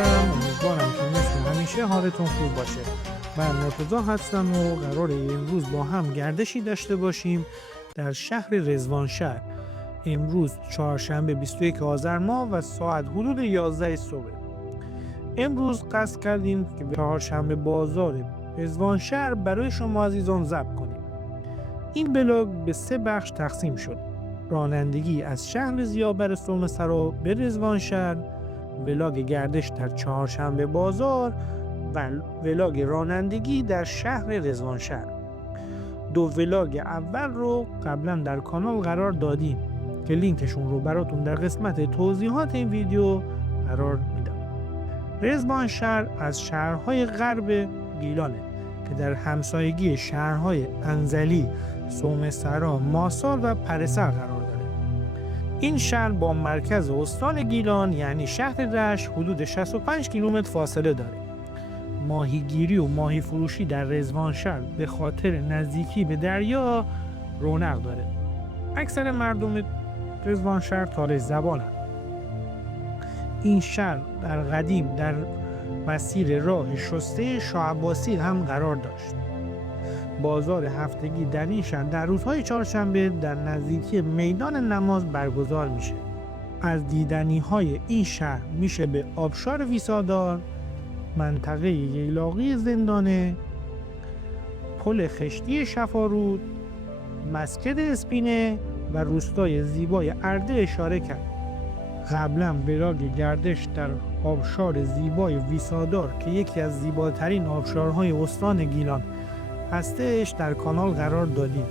کردم. امیدوارم که مثل همیشه حالتون خوب باشه. من مرکز هستم و قراره امروز با هم گردشی داشته باشیم در شهر رضوانشهر. امروز چهارشنبه 21 آذر ماه و ساعت حدود 11 صبح. امروز قصد کردیم که به چهارشنبه بازار رضوانشهر برای شما عزیزان ضبط کنیم. این ولاگ به 3 بخش تقسیم شد: رانندگی از شهر زیابر سرا به رضوانشهر، ولاگ گردش در چهارشنبه بازار و ولاگ رانندگی در شهر رضوانشهر. 2 ولاگ اول رو قبلا در کانال قرار دادیم که لینکشون رو براتون در قسمت توضیحات این ویدیو قرار میدم. رزوانشهر از شهرهای غرب گیلانه که در همسایگی شهرهای انزلی، سرا، ماسال و پرسر قرار داره. این شهر با مرکز استان گیلان یعنی شهر درشهر حدود 65 کیلومتر فاصله داره. ماهیگیری و ماهی فروشی در رزوانشهر به خاطر نزدیکی به دریا رونق داره. اکثر مردم رزوانشهر تالش زبانند. این شهر در قدیم در مسیر راه شسته شاه عباسی هم قرار داشت. بازار هفتگی در این شهر در روزهای چهارشنبه در نزدیکی میدان نماز برگزار میشه. از دیدنی های این شهر میشه به آبشار ویسادار، منطقه ییلاقی زندانه، پل خشتی شفارود، مسجد اسپینه و روستای زیبای ارده اشاره کرد. قبلا ولاگ گردش در آبشار زیبای ویسادار که یکی از زیباترین آبشارهای استان گیلان هستش در کانال قرار دادیم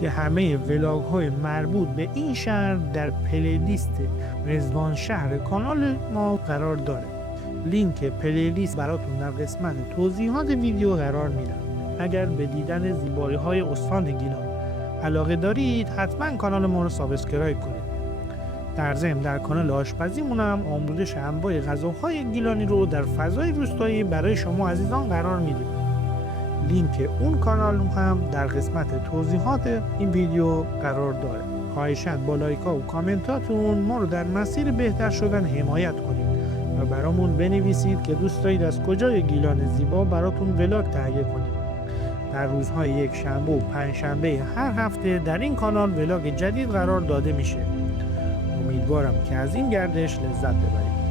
که همه ولاگ های مربوط به این شهر در پلیلیست رزوانشهر کانال ما قرار داره. لینک پلیلیست براتون در قسمت توضیحات ویدیو قرار میدم. اگر به دیدن زیبایی های استان گیلان علاقه دارید حتما کانال ما رو سابسکرایب کنید. در ضمن در کانال آشپزیمون هم آموزش انواع غذاهای گیلانی رو در فضای روستایی برای شما عزیزان قرار میدیم. لینک اون کانال هم در قسمت توضیحات این ویدیو قرار داره. خواهشاً با لایک‌ها و کامنتاتون ما رو در مسیر بهتر شدن حمایت کنید و برامون بنویسید که دوست دارید از کجای گیلان زیبا براتون ولاگ تهیه کنیم. در روزهای یک شنبه و پنجشنبه هر هفته در این کانال ولاگ جدید قرار داده میشه. امیدوارم که از این گردش لذت ببرید.